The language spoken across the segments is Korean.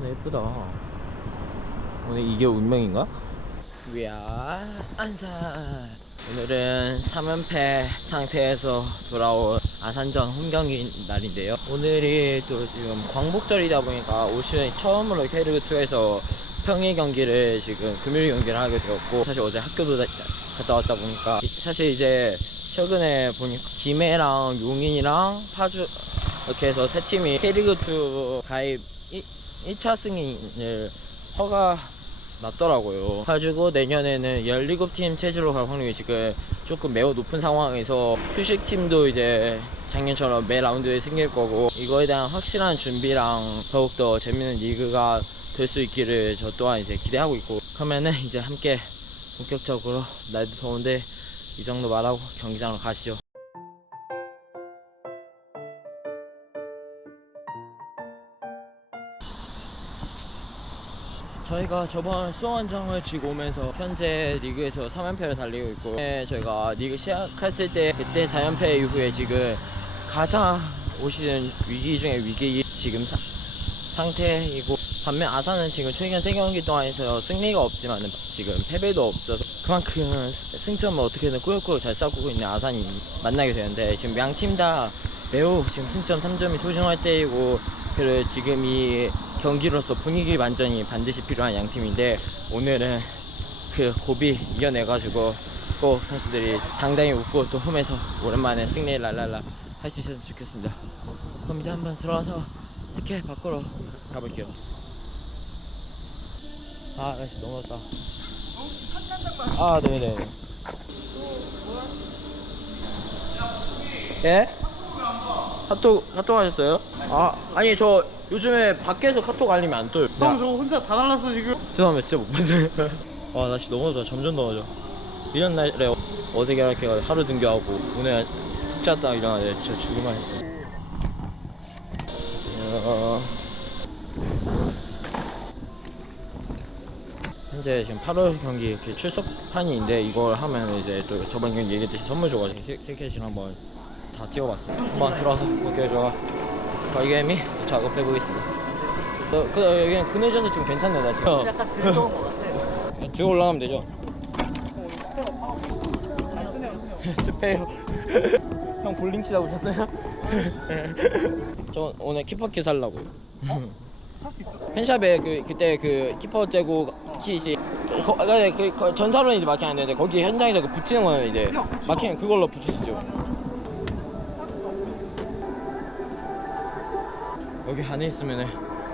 근데 예쁘다. 오늘 이게 운명인가? 위아 안산. 오늘은 3연패 상태에서 돌아온 아산전 홈경기 날인데요. 오늘이 또 지금 광복절이다 보니까 올 시즌 처음으로 K리그2에서 평일 경기를 지금 금요일 경기를 하게 되었고 사실 어제 학교도 다- 갔다 왔다 보니까 사실 이제 최근에 보니까 김해랑 용인이랑 파주 이렇게 해서 세 팀이 K리그2 가입 1차 승인을 허가 났더라고요. 가지고 내년에는 17팀 체제로 갈 확률이 지금 조금 매우 높은 상황에서 휴식팀도 이제 작년처럼 매 라운드에 생길 거고 이거에 대한 확실한 준비랑 더욱더 재밌는 리그가 될 수 있기를 저 또한 이제 기대하고 있고 그러면은 이제 함께 본격적으로 날도 더운데 이 정도 말하고 경기장으로 가시죠. 저희가 저번 수원장을 지고 오면서 현재 리그에서 3연패를 달리고 있고 네, 저희가 리그 시작했을 때 그때 4연패 이후에 지금 가장 올 시즌 위기 중에 위기 지금 사- 상태이고 반면 아산은 지금 최근 3경기 동안에서 승리가 없지만 지금 패배도 없어서 그만큼 승점을 어떻게든 꾸역꾸역 잘 쌓고 있는 아산이 만나게 되는데 지금 양 팀 다 매우 지금 승점 3점이 소중할 때이고 그리고 지금 이 경기로서 분위기 반전이 반드시 필요한 양 팀인데 오늘은 그 고비 이겨내가지고 꼭 선수들이 당당히 웃고 또 홈에서 오랜만에 승리를 랄랄라 할 수 있었으면 좋겠습니다. 그럼 이제 한번 들어와서 티켓 밖으로 가볼게요. 아 날씨 너무 덥다. 아 네네. 예? 카톡 카톡 하셨어요? 아 아니 저 요즘에 밖에서 카톡 알리면 안 떠요. 형 저거 혼자 다 달랐어 지금 죄송합니다 진짜 못 봤어요. 아 날씨 너무 덥다 점점 더워져. 이런 날에 어제 계약해가 하루 등교하고 오늘 푹 잤다 일어나는데 진짜 죽을만 했어. 어... 현재 지금 8월 경기 이렇게 출석판인데 이걸 하면 이제 또 저번 경기 얘기했듯이 선물 줘가지고 티- 티켓을 한번 다 찍어봤어요. 한번 들어와서 이렇게 제가 발개미 작업해 보겠습니다. 어, 그 여기는 그늘져서 좀 괜찮네 나 지금. 약간 들어온 것 같아 들어 올라가면 되죠. 스페어. 형 볼링 치다 오셨어요? 저 오늘 키퍼키 살라고요. 펜샵에 그 그때 그 키퍼 재고 킷이 거, 아, 네, 그, 그 전사로는 이제 되는데 거기 현장에서 그 붙이는 거는 이제 막히면 그걸로 붙이시죠. 여기 안에 있으면은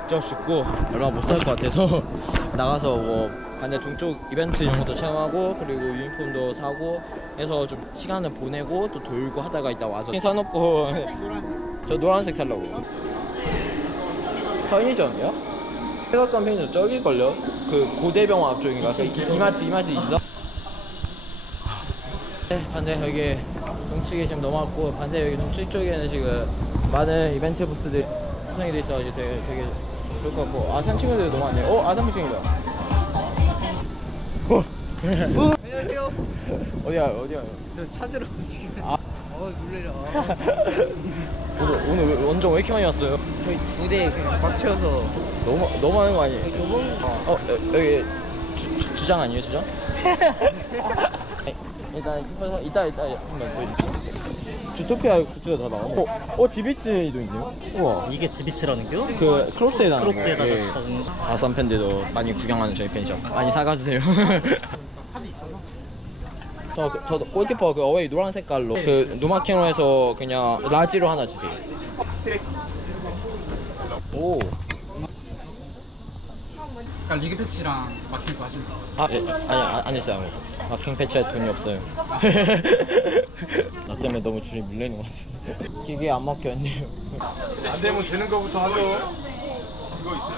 저 죽고 얼마 못 살 것 같아서 나가서 뭐 반대 동쪽 이벤트 이런 것도 체험하고 그리고 유니폼도 사고 해서 좀 시간을 보내고 또 돌고 하다가 이따 와서 사놓고 저 노란색 살라고 편의점이요? 생각한 편의점 저기걸요? 그 고대병원 앞쪽인가? 그 이- 이마트 이마트 있어? 네, 반대 여기 동측에 지금 넘어왔고 반대 여기 동측 쪽에는 지금 많은 이벤트 부스들이 구성이 돼 있어 가지고 되게, 되게 좋을 것 같고 아산 친구들도 너무 많네요 어? 아산 부층이다 어. 안녕하세요 어디야 어디야 저 찾으러 지금 아. 어 놀래라 오늘, 오늘 왜- 원정 왜 이렇게 많이 왔어요? 저희 두 대 그냥 꽉 채워서 너무 너무 많은 거 아니에요? 교복 어 여, 여기 주, 주, 주장 아니에요 주장? 일단 키퍼서 이따 이따 한번 보여줄게요 주토피아 굿즈가 다 나와 어? 어 지비치도 있네요? 우와 이게 지비치라는 겨? 그 크로스에다 나온 크로스에다가 거. 예. 적은 아산 팬들도 많이 구경하는 저희 팬샵 많이 사가주세요 저, 그- 저 골키퍼 그 어웨이 노란 색깔로 그 노마키노에서 그냥 라지로 하나 주세요 오 약간 리그 패치랑 마킹 하시면 아, 예, 아니, 안, 안 했어요. 아무것도. 마킹 패치할 돈이 없어요. 나 때문에 너무 줄이 밀리는 것 같습니다. 기계 안 막혀있네요. 안 되면 되는 거부터 하죠. 그거 있어요?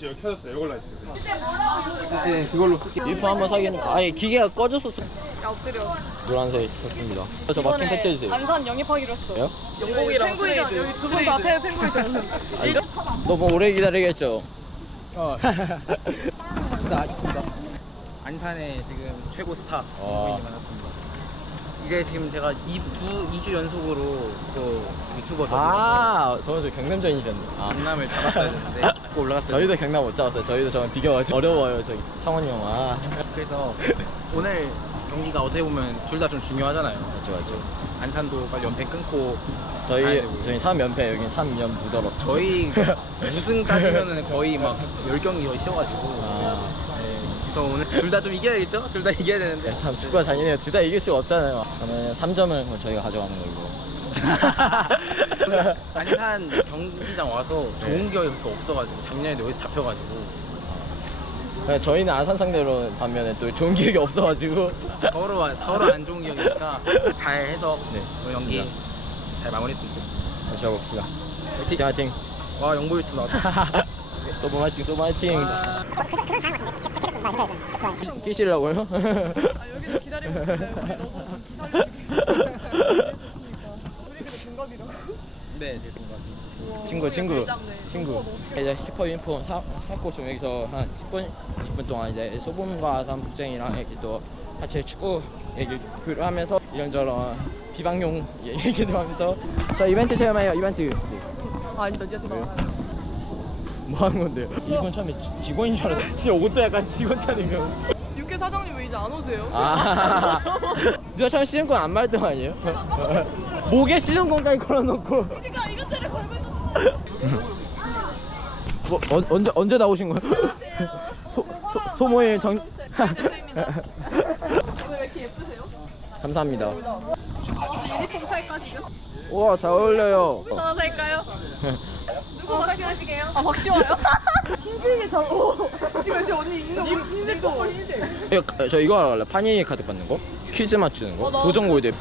그 여기 켜졌어요. 이걸로 했어요. 네 그걸로 쓸게요 유품 한번 사겠는데, 아니, 기계가 꺼졌었어. 야 엎드려 노란색 좋습니다. 저 마킹 패치해주세요. 안산 영입하기로 했어 왜요? 영국이랑 펭구이전 여기 두분다 펭구이전 아니, 너무 오래 기다리겠죠? 어 근데 아직입니다 안산의 지금 최고 스타 와. 분이 만났습니다 이제 지금 제가 2두 2주 연속으로 또 유튜버 저 아, 저는 저 경남전이셨네. 아. 강남을 잡았어야 되는데 또 올라갔어요. 저희도 경남 못 잡았어요. 저희도 저는 비교가 좀 어려워요. 저기 창원이 형. 아, 그래서 오늘 경기가 어떻게 보면 둘 다 좀 중요하잖아요. 맞죠, 맞죠. 안산도 빨리 연패 끊고 저희. 저희 3연패 여긴 3연 무더러. 저희 우승 따지면은 거의 막 10경기 거의 쉬어가지고 아, 네. 그래서 오늘 둘 다 좀 이겨야겠죠? 둘 다 이겨야 되는데 참 축구가 잔인해요. 둘 다 이길 수가 없잖아요. 그러면 3점을 저희가 가져가는 걸로. 안산 경기장 와서 좋은 기억이 그렇게 없어가지고 작년에도 여기서 잡혀가지고 네, 저희는 안산 상대로 반면에 또 좋은 기억이 없어가지고 서로 서로 안 좋은 기억이니까 잘 해서 네, 연기 잘 마무리했으면 좋겠습니다. 다시 해봅시다. 화이팅, 화이팅. 와 영보 유튜브 나왔다. 또보 화이팅, 또보 화이팅. 끼시려고요? 아 여기서 기다리고 있는데 우리 너무 기다리고 우리 그래 동갑이라. 네, 제 동갑이. 친구, 친구, 네. 친구. 이제 슈퍼 유니폼 사, 사고 좀 여기서 한 10분, 10분 동안 이제 소범과 삼북쟁이랑 이렇게 또 같이 축구 얘기를 하면서 이런저런 비방용 얘기도 하면서 자 이벤트 체험해요 이벤트 아 아니다 나와. 뭐 하는 건데요? 이건 처음에 지- 직원인 줄 알았어 진짜 옷도 약간 직원 차림이요 육회 사장님 왜 이제 안 오세요? 아 누가 처음 시즌권 안 말던 거 아니에요? 목에 시즌권까지 걸어놓고 그러니까 걸고 있었어. 뭐, 어, 언제 언제 나오신 거예요? 소, 소, 소모의 정. 오늘 왜 이렇게 예쁘세요? 감사합니다 유니폼 살까 지금? 우와 잘 어울려요 하나 살까요? 누구 확인하시게요? 아 박지원요? 흰색이 저 오. 지금 제 언니 있는 옷 흰색 거 흰색. 이거, 저 이거 알아요 파니 카드 받는 거? 퀴즈 맞추는 거? 어, 나 도전 골드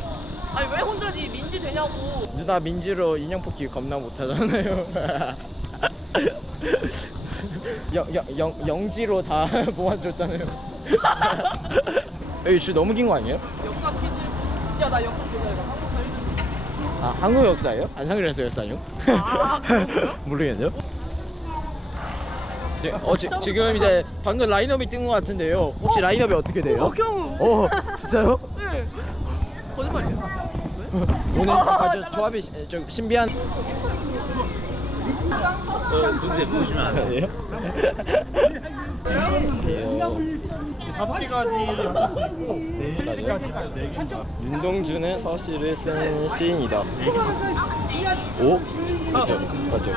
아니 왜 혼자지 민지 되냐고. 누나 민지로 인형 뽑기 겁나 못하잖아요 영, 영, 영, 영지로 다 모아줬잖아요 여기 줄 너무 긴 거 아니에요? 역사 퀴즈. 야나 역사 퀴즈 해봐. 아 한국 역사예요? 안상그레스 역사요? 아? 모르겠네요 네, 어, 지, 지금 이제 방금 라인업이 뜬 것 같은데요 혹시 라인업이 어떻게 돼요? 박형우. 어 진짜요? 네. 거짓말이에요. 오늘 아주 조합이 시- 좀 신비한 근데 보시면 안 아니에요? 다섯 개까지 할수 있고 네 개까지 네 개. 윤동준은 서시를 쓴 시인이다. 오? 맞죠? 맞죠?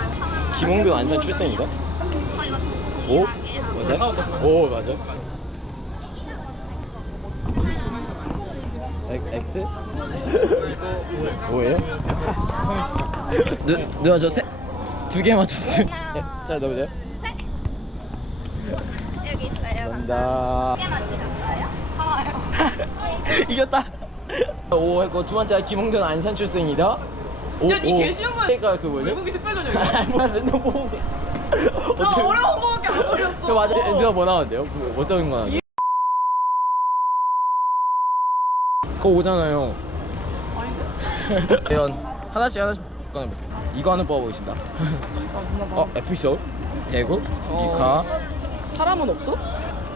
김홍근 안산 출생이다. 오? 맞아? 오 맞아. 엑- X? 뭐예요? 누, 누나 저두 개 맞췄어요. 예, 잘 넣어보세요. 감사합니다. 이겼다. 오 했고 두 번째 김홍준 안산 출생이다. 오, 야, 니 개쉬운 거야. 그러니까 그 뭐냐? 외국인 특별 전형이야. 뭐야 랜덤 뽑은 거. 나 어려운 거밖에 안. 그 맞아. 누가 뭐 나왔는데요? 그 어떤 거 나왔는데? 그거 오잖아요. 대현 하나씩 하나씩 꺼내볼게요. 이거 하나 뽑아보겠습니다. 어 에피소드 대구 이카 사람은 없어?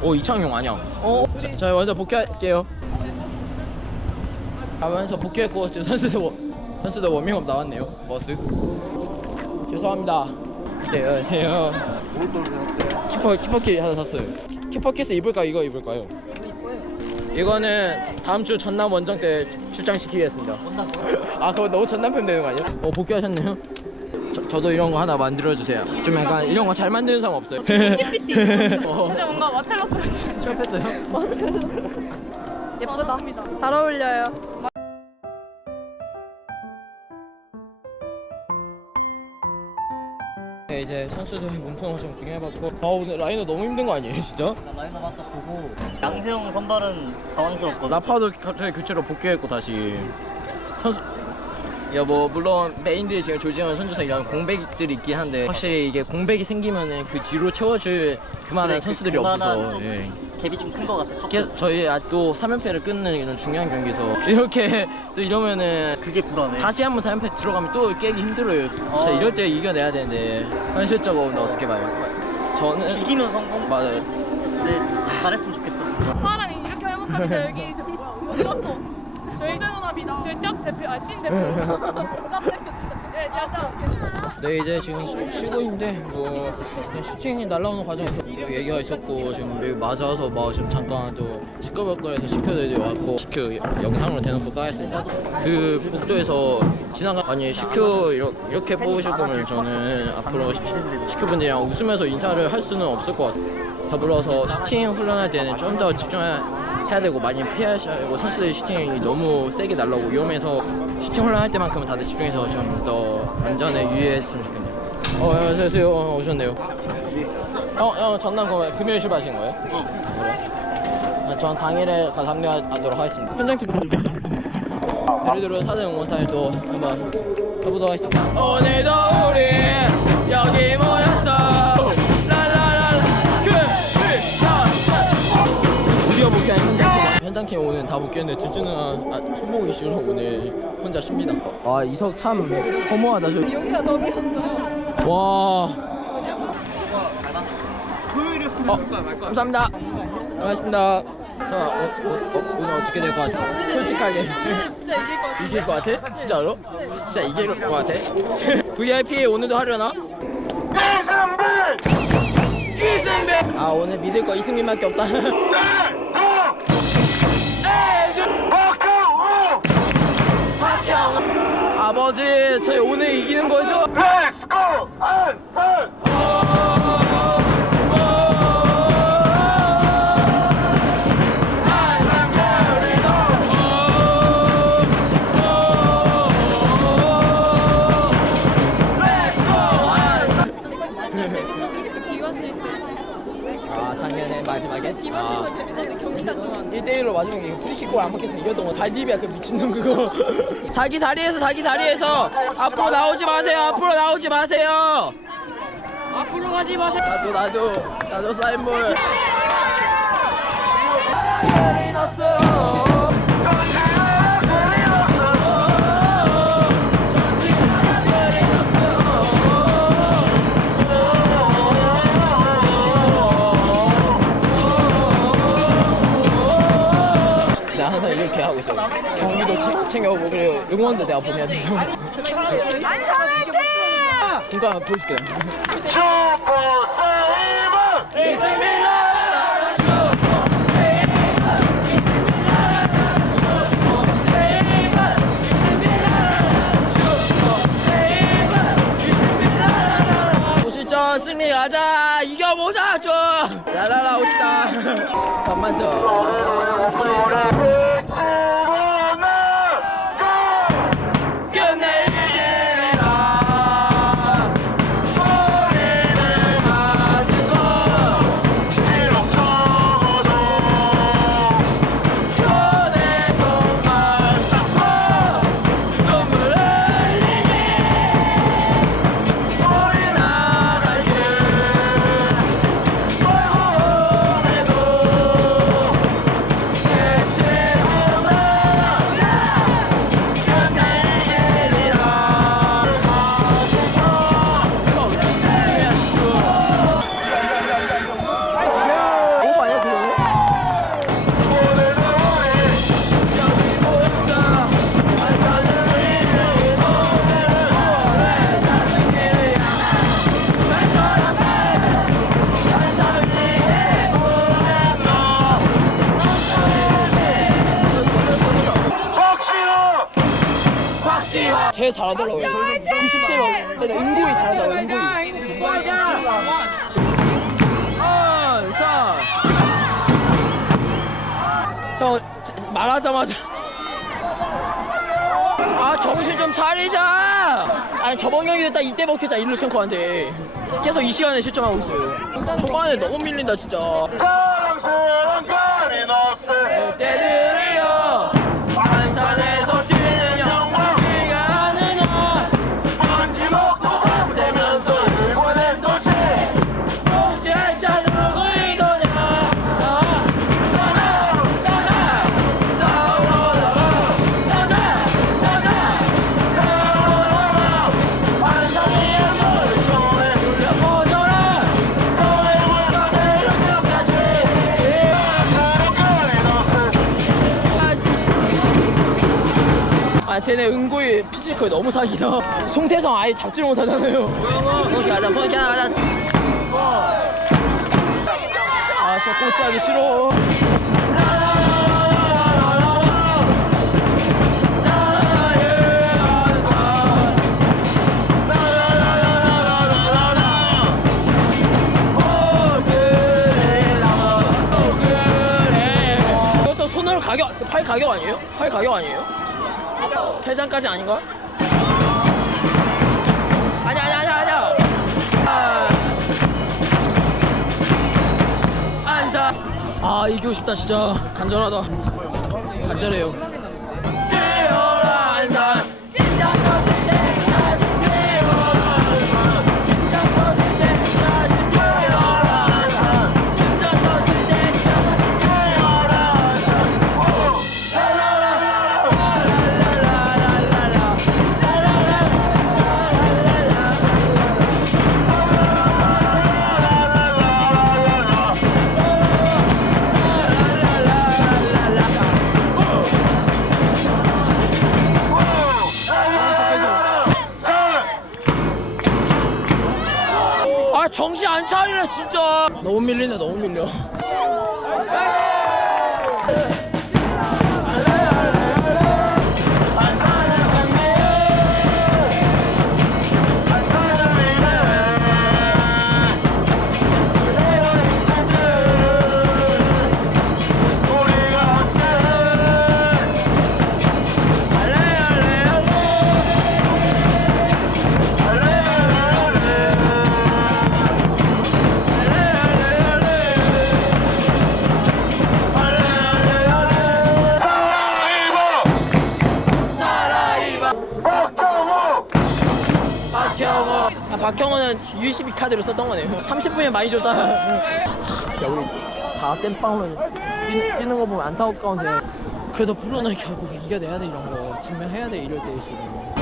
오 이창용 안녕. 어. 자, 저희 먼저 복귀할게요. 가면서 복귀했고 지금 선수들 워, 선수들 워밍업 나왔네요. 버스. 죄송합니다. 제요. 키퍼 키퍼킷 하나 샀어요. 키퍼킷을 입을까 이거 입을까요? 이거는 다음 주 전남 원정 때 출장 시키겠습니다. 아 그거 너무 전남 편 되는 거 아니야? 어 복귀하셨네요. 저, 저도 이런 거 하나 만들어 주세요. 좀 약간 이런 거 잘 만드는 사람 없어요? GPT. 어. 근데 뭔가 와텔러스 같이. 취업했어요? 예쁘다. 잘 어울려요. 네, 이제 선수들 몸통을 좀 구경해봤고 아 오늘 라이너 너무 힘든 거 아니에요 진짜? 라인업 아까 보고 양세형 선발은 당황스럽거든. 라파도 갑자기 교체로 복귀했고 다시 선수 야뭐 물론 메인들이 지금 조지현 이런 공백들이 있긴 한데 확실히 이게 공백이 생기면은 그 뒤로 채워줄 그만한 그래, 그 선수들이 그만한 없어서 좀 예. 갭이 좀 큰 것 같아. 조금. 저희 아, 또 3연패를 끊는 이런 중요한 경기에서 이렇게 또 이러면은 그게 불안해. 다시 한번 3연패 들어가면 또 깨기 힘들어요 진짜 어. 이럴 때 이겨내야 되는데 현실적으로 어떻게 봐요? 저는 비기면 성공. 맞아요 근데 잘했으면 좋겠어 진짜. 파랑 이렇게 해볼까? 여기 어디 갔어? 저희 짭 저희 짭 대표 아 찐 대표. 짭 대표 네 제가 짭 네 이제 지금 쉬, 쉬고 있는데 뭐 그냥 슈팅이 날라오는 과정에서 또 얘기가 있었고 지금 여기 맞아서 뭐 지금 잠깐 또 시끄럽거려서 시큐들이 왔고 시큐 영상으로 대놓고 까였습니다. 그 복도에서 지나가 아니 시큐 이렇게, 이렇게 뽑으실 거면 저는 앞으로 시- 시큐 분들이랑 웃으면서 인사를 할 수는 없을 것 같아요. 더불어서 슈팅 훈련할 때는 좀 더 집중해 야 되고 많이 피하셔야 되고 선수들이 슈팅이 너무 세게 날라오고 위험해서 슈팅 훈련할 때만큼은 다들 집중해서 좀 더 안전에 유의했으면 좋겠네요. 어, 안녕하세요. 어, 오셨네요. 어, 어, 전남 그 금요일 출발하신 거예요? 그래? 아, 전 당일에 가서 합류하도록 하겠습니다. 현장 팀 예를 들어 사대 응원타일도 한번 해보도록 하겠습니다. 오늘도 우리 여기 모였어. 현장팀 오늘 다 복귀했는데 두준은 아, 손목 이슈로 오늘 혼자 쉽니다. 아 이석 참 허무하다 저. 여기가 너비였어요 와. 어, 감사합니다. 고맙습니다. 자, 어, 어, 어, 오늘 어떻게 될 것 같아? 솔직하게. 진짜 이길 것 같아 이길 것 같아? 진짜로? 진짜 이길 것 같아? VIP 오늘도 하려나? 이승민! 이승민! 아 오늘 믿을 거 이승민밖에 없다. 아버지 저희 오늘 이기는 거죠? 재밌었 아 작년에 마지막에? 아. 재밌었는데 경기가 좀 1대1로 마지막에 이거 프리킥골 안 먹혔으면 이겼던 거 달디비야 그 미친놈 그거. 자기 자리에서 자기 자리에서. 앞으로 나오지 마세요. 앞으로 나오지 마세요. 앞으로 가지 마세요. 나도 나도 나도 사인볼 경기도 챙- 챙겨오고 그리고 응원도 내가 보내야 돼서. 안산화이팅! 잠깐 보여줄게 오실전 승리 가자! 이겨보자 좀! 라라라 오시다. 좀 잘하더라고요. 97번. 제가 은고이 잘하더라고요. 은고이. 한산. 형 자- 말하자마자. 아 정신 좀 차리자. 아니 저번 경기도 딱 이때 먹혔자 일루 챈커한테 계속 이 시간에 실점하고 있어요. 초반에 너무 밀린다 진짜. 쟤네 은고이 피지컬 너무 사기다. 송태성 아예 잡지 못하잖아요. 포기 가자, 포기 하나 가자. 아, 진짜 꼴찌하기 싫어. 가격, 팔 가격 아니에요? 팔 가격 아니에요? 퇴장까지 아닌가? 아니야, 아니야, 아니야, 아니야. 아. 안사. 아, 이기고 싶다, 진짜. 간절하다. 간절해요. 정신 안 차리네 진짜. 너무 밀리네 너무 밀려 박형호는 U12 카드로 썼던 거네요. 30분에 많이 줬다. 하, 진짜 우리 다 땜빵으로 뛰는, 뛰는 거 보면 안타까운데. 그래도 불어나게 하고 이겨내야 돼 이런 거. 증명해야 돼 이럴 때일수록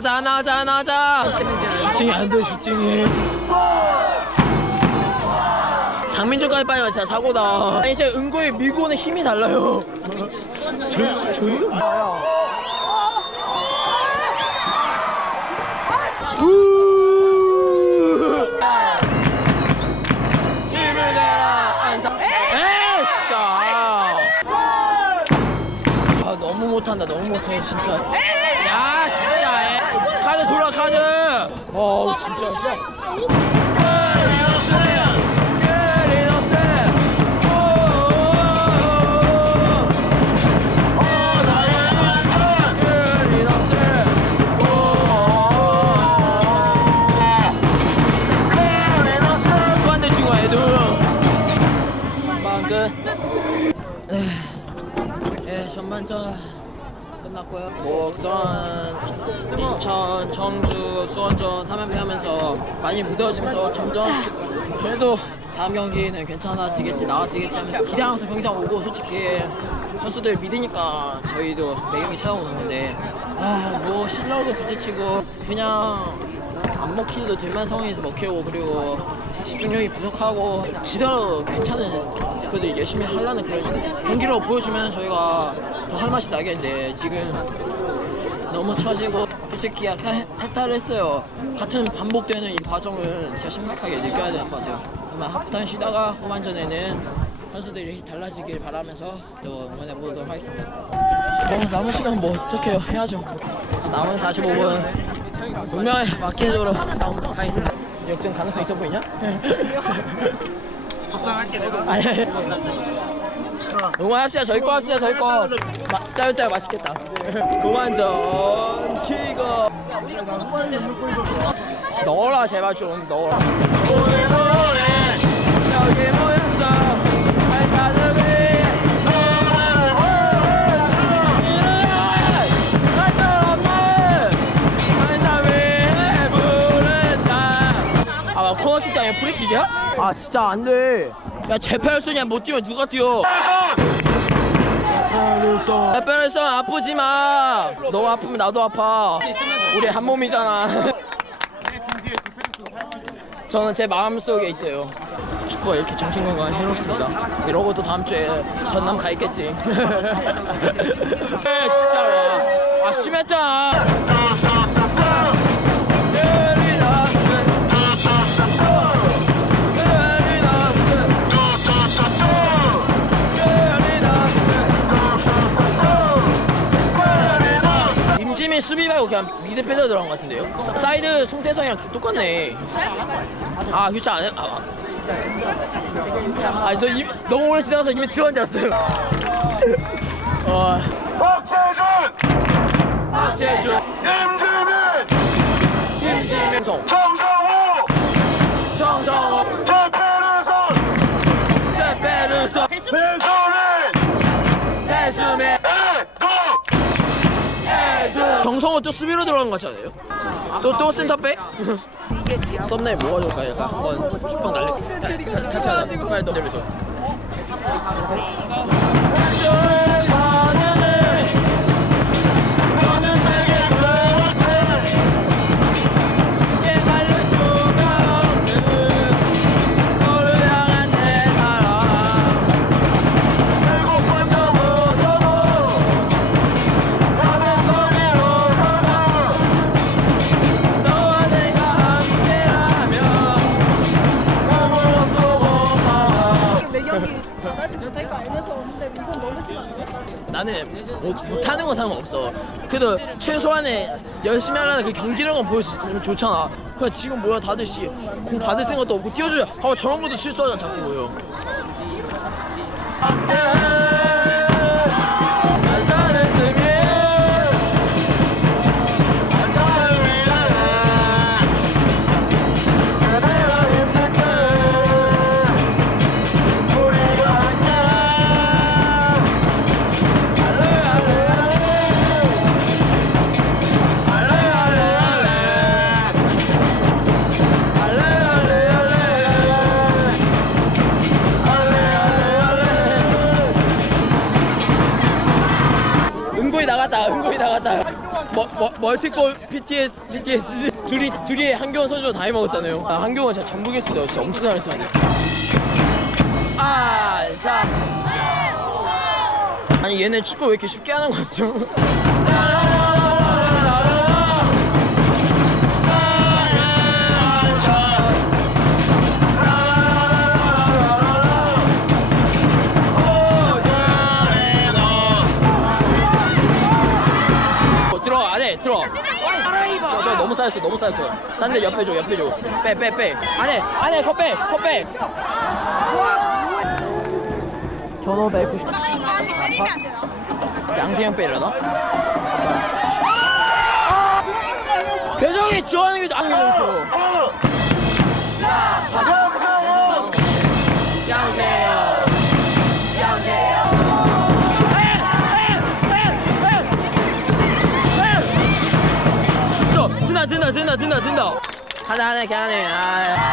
나 하자 하나 하자 하나 하자. 슈팅이 안돼 슈팅이. 장민준까지 빠지면 진짜 사고다. 아니 진짜 은고의 밀고 오는 힘이 달라요. 저, 뭐야 힘을 내라 안상 에이 진짜 아 너무 못한다 너무 못해 진짜 야 진짜 에. 카드 돌아 카드 와 진짜 전반 끝 예, 전반전 끝났고요. 뭐 그동안 인천, 청주, 수원전 3연패 하면서 많이 무뎌지면서 점점 그래도 다음 경기는 괜찮아지겠지, 나아지겠지 하면 기대하면서 경기장 오고 솔직히 선수들 믿으니까 저희도 매 경기 찾아오는 건데. 아 뭐 실력도 둘째치고 그냥 안 먹히도 될만 상황에서 먹히고 그리고 집중력이 부족하고 지더라도 괜찮은 그래도 열심히 하려는 그런 경기로 보여주면 저희가 더 할 맛이 나겠는데. 지금 너무 처지고 솔직히 약간 해탈을 했어요. 같은 반복되는 이 과정은 진짜 심각하게 느껴야 될것 같아요. 아마 하프타임 쉬다가 후반전에는 선수들이 달라지길 바라면서 또 응원해 보도록 하겠습니다. 뭐 남은 시간 뭐 어떻게 해야죠? 남은 45분. 분명히 가겠습니다. 역전 가능성 있어 보이냐? 걱정할게 내가. 응원합시다. 저희 거 합시다. 저희 거. 마, 짜요짜요. 맛있겠다. 그만전 키가 넣어라 제발 좀 넣어라. 여기 아 코너 킥 아니야 프리킥이야? 아 진짜 안 돼 야 제페르손이야. 못 뛰면 누가 뛰어? 제페르손 아프지 마너 아프면 나도 아파. 우리 한 몸이잖아. 저는 제 마음속에 있어요. 축구가 이렇게 정신건강에 해롭습니다. 이러고도 다음 주에 전남 가 있겠지. 에 진짜로. 아 심했잖아 수비 말고 그냥 미드필더 들어간 것 같은데요? 사, 사이드 송태성이랑 똑같네. 아 휴차 안 해? 아, 아저 너무 오래 지나서 이미 들어간 줄 알았어요. 어, 박재준 박재준, 임지 또 수비로 들어간 거 같잖아요. 또 또 센터백? 썸네일 뭐가 좋을까요? 약간 한번 날리. 같이 같이 하자. 빨리 너 내려서. 나는 못, 못하는 건 상관없어. 그래도 최소한의 열심히 하려는 그 경기력은 보여주면 좋잖아. 그냥 지금 뭐야 다들 씨, 공 받을 생각도 없고 뛰어주자. 봐봐 저런 것도 실수하잖아 자꾸 보여. 뭐, 멀티골 BTS BTS 둘이 둘이 한교원 선수 다 해먹었잖아요. 아, 한교원 진짜 전북일 수도 진짜 엄청 잘했어 아사 아니 얘네 축구 왜 이렇게 쉽게 하는 거죠? 쌓였어 너무 쌓였어. 딴 데 옆에 줘 옆에 줘빼 빼 빼. 안에 안에 컵빼 컵빼. 1590 양세형 빼려나? 표정이 좋아하는 게 아니고 든다 든다 든다 든다 든다 하나 하나 걔 하네 아,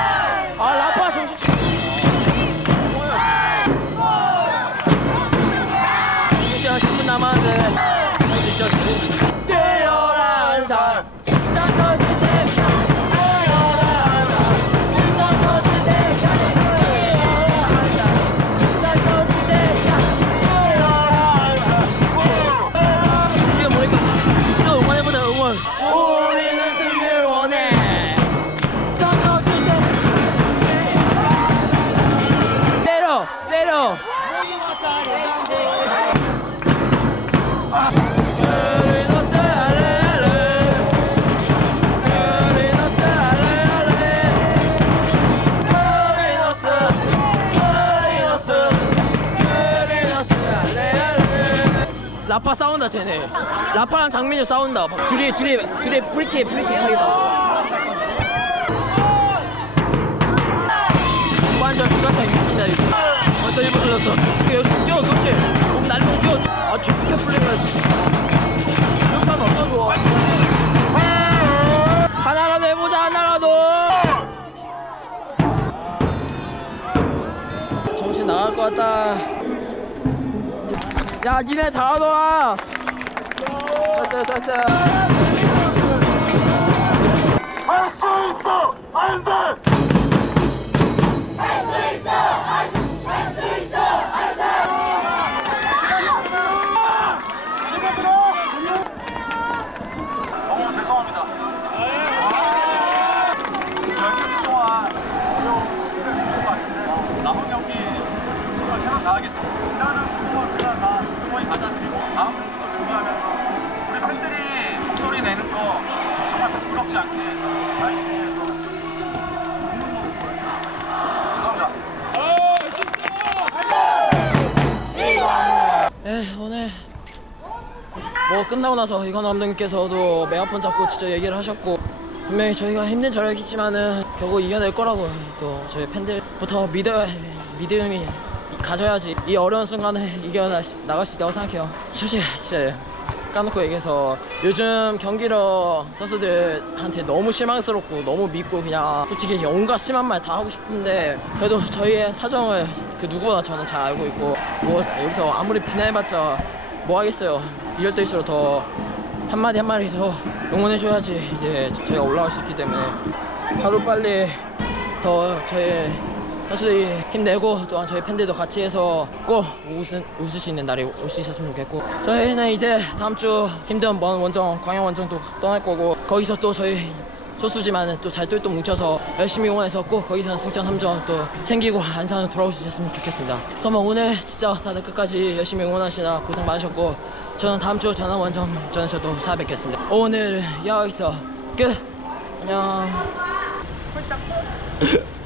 라파 싸운다 쟤네. 라파랑 장민이 싸운다. 둘이 둘이 둘이 프리킥 프리킥 차이다. 완전 주가차 유진이다 유진. 완전 일본 흘렀어. 여기 뛰어 그렇지? 몸 날리고 뛰어. 아 저렇게 플레이가 이렇게 좋아 하나라도 해보자 하나라도. 왔다. 야, 니네 잘하더라. 됐어, 됐어. 너무 끝나고 나서 이건 감독님께서도 메가폰 잡고 진짜 얘기를 하셨고 분명히 저희가 힘든 저력이지만은 결국 이겨낼 거라고 또 저희 팬들부터 믿어 믿음이 가져야지 이 어려운 순간을 이겨 나갈 수 있다고 생각해요. 솔직히 진짜 까놓고 얘기해서 요즘 경기로 선수들한테 너무 실망스럽고 너무 믿고 그냥 솔직히 온갖 심한 말 다 하고 싶은데 그래도 저희의 사정을 그 누구보다 저는 잘 알고 있고 뭐 여기서 아무리 비난해봤자 뭐 하겠어요 이럴 때일수록 더 한마디 한마디 더 응원해줘야지 이제 저희가 올라갈 수 있기 때문에 하루 빨리 더 저희 선수들이 힘내고 또한 저희 팬들도 같이 해서 꼭 웃을, 웃을 수 있는 날이 올 수 있었으면 좋겠고 저희는 이제 다음 주 힘든 먼 원정 광양 원정도 떠날 거고 거기서 또 저희 소수지만 또 잘 똘똘 뭉쳐서 열심히 응원해서 꼭 거기서 승점 3점 또 챙기고 안산으로 돌아올 수 있었으면 좋겠습니다. 그러면 오늘 진짜 다들 끝까지 열심히 응원하시나 고생 많으셨고 저는 다음 주 전남 원정 전에서도 찾아뵙겠습니다. 오늘은 여기서 끝. 안녕.